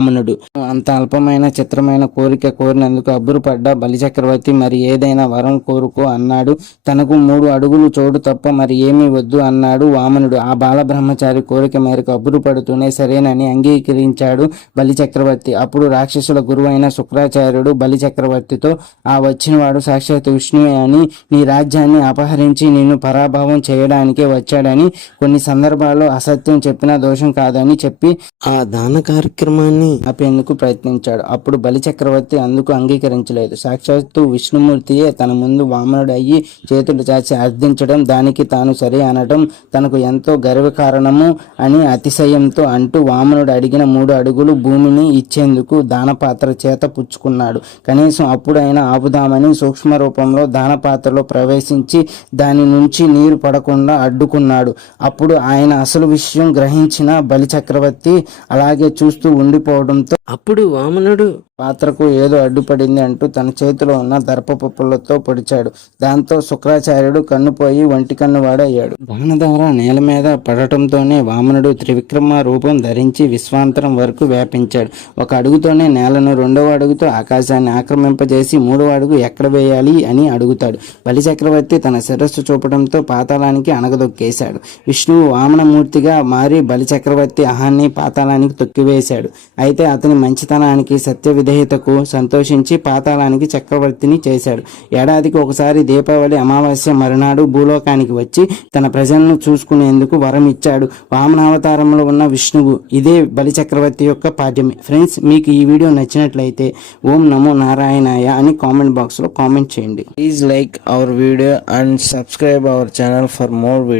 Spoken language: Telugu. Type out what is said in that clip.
వామనుడు అంత అల్పమైన చిత్రమైన కోరిక కోరినందుకు అబ్బురపడ్డ బలిచక్రవర్తి మరి ఏదైనా వరం కోరుకో అన్నాడు. తనకు 3 అడుగులు చోటు తప్ప మరి ఏమీ వద్దు అన్నాడు వామనుడు. ఆ బాలబ్రహ్మచారి కోరిక మేరకు అబ్బురపడుతూనే సరేనని అంగీకరించాడు బలిచక్రవర్తి. అప్పుడు రాక్షసుల గురువైన శుక్రాచార్యుడు బలిచక్రవర్తితో, ఆ వచ్చినవాడు సాక్షాత్ విష్ణువే అని, నీ రాజ్యాన్ని అపహరించి నిన్ను పరాభవం చేయడానికే వచ్చాడని, కొన్ని సందర్భాల్లో అసత్యం చెప్పినా దోషం కాదని చెప్పి ఆ దాన కార్యక్రమాన్ని ఆపేందుకు ప్రయత్నించాడు. అప్పుడు బలిచక్రవర్తి అందుకు అంగీకరించలేదు. సాక్షాత్తు విష్ణుమూర్తియే తన ముందు వామనుడు అయ్యి చేతులు చాచి అర్థించడం, దానికి తాను సరే అనడం తనకు ఎంతో గర్వకారణము అని అతిశయంతో అంటూ వామనుడు అడిగిన 3 అడుగులు భూమిని ఇచ్చేందుకు దానపాత్ర చేత పుచ్చుకున్నాడు. కనీసం అప్పుడైనా ఆపుదామని సూక్ష్మ రూపంలో దానపాత్రలో ప్రవేశించి దాని నుంచి నీరు పడకుండా అడ్డుకున్నాడు. అప్పుడు ఆయన అసలు విషయం గ్రహించిన బలిచక్రవర్తి అలాగే చూస్తూ ఉండిపోవడంతో అప్పుడు వామనుడు పాత్రకు ఏదో అడ్డుపడింది అంటూ తన చేతిలో ఉన్న దర్పపుల్లతో పొడిచాడు. దాంతో శుక్రాచార్యుడు కన్నుపోయి ఒంటి కన్ను వాడయ్యాడు. బాణధార నేల మీద పడటంతోనే వామనుడు త్రివిక్రమ రూపం ధరించి విశ్వాంతరం వరకు వ్యాపించాడు. 1 అడుగుతోనే నేలను, 2వ అడుగుతో ఆకాశాన్ని ఆక్రమింపజేసి 3వ అడుగు ఎక్కడ వేయాలి అని అడుగుతాడు. బలిచక్రవర్తి తన శిరస్సు చూపడంతో పాతాళానికి అణగదొక్కేశాడు. విష్ణువు వామనమూర్తిగా మారి బలిచక్రవర్తి అహాన్ని పాతాళానికి తొక్కివేశాడు. అయితే అతని మంచితనానికి, సత్య విధేయతకు సంతోషించి పాతాళానికి చక్రవర్తిని చేశాడు. ఏడాదికి ఒకసారి దీపావళి అమావాస్య మరునాడు భూలోకానికి వచ్చి తన ప్రజలను చూసుకునేందుకు వరం ఇచ్చాడు వామనావతారంలో ఉన్న విష్ణువు. ఇదే బలిచక్రవర్తి యొక్క పాఠ్యమే. ఫ్రెండ్స్, మీకు ఈ వీడియో నచ్చినట్లయితే ఓం నమో నారాయణాయ అని కామెంట్ బాక్స్లో కామెంట్ చేయండి. Please like our video and subscribe our channel for more video.